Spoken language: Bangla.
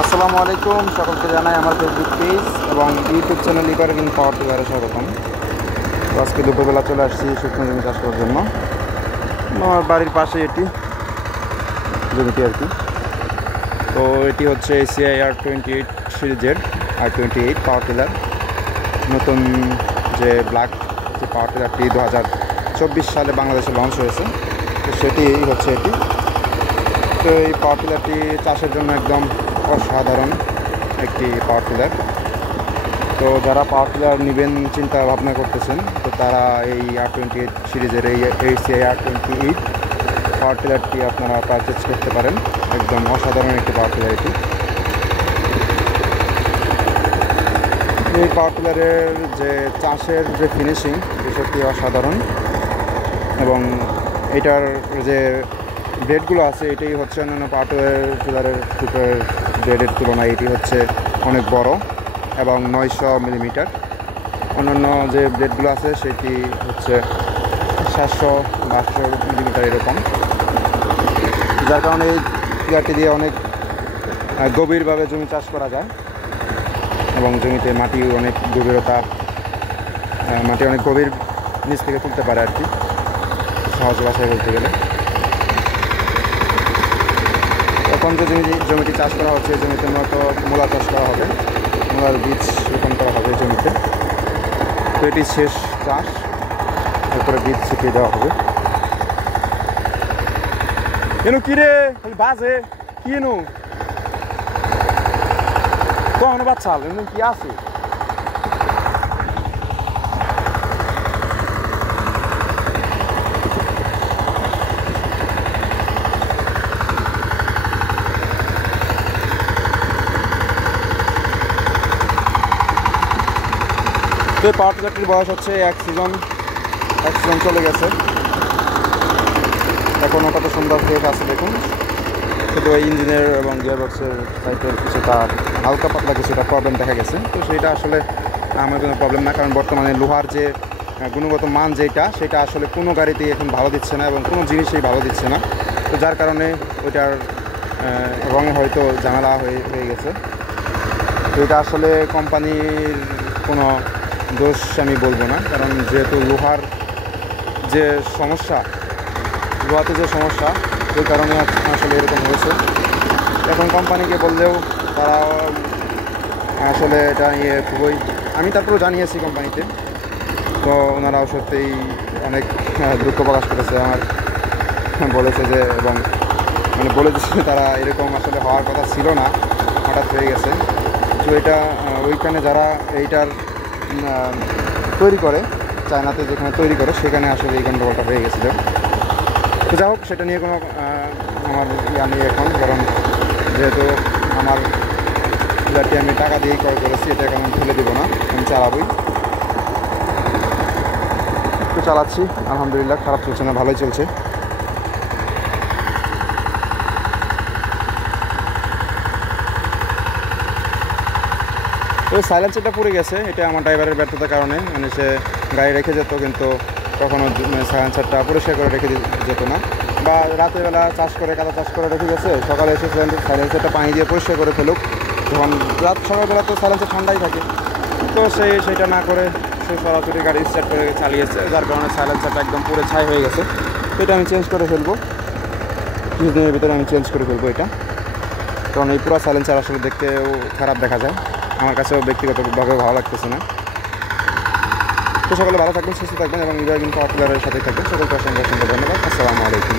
আসসালামু আলাইকুম, সকলকে জানাই আমার ফেসবুক পেজ এবং ইউটিউব চ্যানেল ইবারবিন পাওয়ার টিলারে স্বাগতম। তো আজকে দুপুরবেলা চলে আসছি শুকনো জমি চাষ করার জন্য। আমার বাড়ির পাশে এটি জমিটি আর কি। তো এটি হচ্ছে এসিআই R28 সিরিজের R28 পাওয়ার টিলার। নতুন যে ব্ল্যাক যে পাওয়ার টিলারটি 2024 সালে বাংলাদেশে লঞ্চ হয়েছে, তো সেটি হচ্ছে এটি। তো এই পাওয়ার টিলারটি চাষের জন্য একদম অসাধারণ একটি পাওয়ার টিলার। তো যারা পাওয়ার টিলার নেবেন চিন্তা ভাবনা করতেছেন, তো তারা এই R28 সিরিজের এই এসিআই R28 পাওয়ার টিলারটি আপনারা পারচেজ করতে পারেন। একদম অসাধারণ একটি পাওয়ার টিলার এটি। এই পাওয়ার টিলারের যে চাষের যে ফিনিশিং সেটি অসাধারণ, এবং এটার যে ব্লেডগুলো আছে এটাই হচ্ছে অন্যান্য পাওয়ার টিলারের সুপার ব্লেডের তুলনায় এটি হচ্ছে অনেক বড় এবং 900 মিলিমিটার। অন্যান্য যে ব্লেডগুলো আছে সেটি হচ্ছে 700-800 মিলিমিটার এরকম, যার কারণে এই টিলারটি দিয়ে অনেক গভীরভাবে জমি চাষ করা যায় এবং জমিতে মাটি অনেক গভীর নিচ থেকে তুলতে পারে আর কি, সহজ ভাষায় বলতে গেলে। এখন যে জমিটি চাষ করা হচ্ছে এই জমিতে মূলত মূলা চাষ করা হবে, মূলার বীজ রোপণ করা হবে জমিতে। তো এটি শেষ চাষ, এরপরে বীজ ছিটিয়ে দেওয়া হবে। এনু কি রে বাজে কি এনু কখনো বাচ্চা এনু কি আছে? তো এই পাওয়ার টিলারটির বয়স হচ্ছে এক সিজন চলে গেছে, এখনও কত সুন্দর ফ্রেশ আছে দেখুন। শুধু এই ইঞ্জিনের এবং গিয়ারবক্সের সাইডের কিছুটা হালকা পাতলা কিছুটা প্রবলেম দেখা গেছে। তো সেটা আসলে আমার কোনো প্রবলেম না, কারণ বর্তমানে লোহার যে গুণগত মান সেটা আসলে কোনো গাড়িতেই এখন ভালো দিচ্ছে না এবং কোনো জিনিসই ভালো দিচ্ছে না। তো যার কারণে ওইটার রঙে হয়তো ঝামেলা হয়ে গেছে। তো এটা আসলে কোম্পানির কোনো দোষ আমি বলবো না, কারণ যেহেতু লোহাতে যে সমস্যা ওই কারণে আসলে এরকম হয়েছে। এখন কোম্পানিকে বললেও তারা আসলে এটা নিয়ে খুবই, আমি তারপরেও জানিয়েছি কোম্পানিতে, তো ওনারাও সত্যিই অনেক দুঃখ প্রকাশ করেছে আমার, বলেছে যে এবং বলে দিচ্ছে তারা এরকম আসলে হওয়ার কথা ছিল না, হঠাৎ হয়ে গেছে। তো এটা ওইখানে যারা এইটার তৈরি করে, চায়নাতে যেখানে তৈরি করে সেখানে আসলে এই গণ্ডগোলটা হয়ে গেছিলো। তো যাই হোক, সেটা নিয়ে কোনো আমার নেই এখন, কারণ যেহেতু আমার টিলারটি আমি টাকা দিয়েই ক্রয় করেছি, এটা এখন আমি ফেলে দেবো না, আমি চালাবই। তো চালাচ্ছি, আলহামদুলিল্লাহ, খারাপ চলছে না, ভালোই চলছে। তো সাইলেন্সারটা পুড়ে গেছে, এটা আমার ড্রাইভারের ব্যর্থতার কারণে, সে গাড়ি রেখে যেত কিন্তু কখনো সাইলেন্সারটা পরিষ্কার করে রেখে যেত না, বা রাতের বেলা কাদা চাষ করে রেখে গেছে, সকালে এসে সাইলেন্সারটা পানি দিয়ে পরিষ্কার করে ফেলুক, যখন সকালবেলা তো সাইলেন্সার ঠান্ডাই থাকে। তো সেইটা না করে সে সরাসরি গাড়ি স্টার্ট করে চালিয়েছে, যার কারণে সাইলেন্সারটা একদম পুরো ছাই হয়ে গেছে। তো এটা আমি চেঞ্জ করে ফেলবো, কিছুদিনের ভিতরে আমি চেঞ্জ করে ফেলবো এটা, কারণ এই পুরো সাইলেন্সার আসলে দেখতেও খারাপ দেখা যায়, আমার কাছেও ব্যক্তিগতভাবে ভালো লাগতেছে না। তো সকলে ভালো থাকবেন, সুস্থ থাকবেন এবং ইবারবিন পাওয়ার টিলারের সাথে থাকবেন। সকলকে অসংখ্য ধন্যবাদ। আসসালামু আলাইকুম।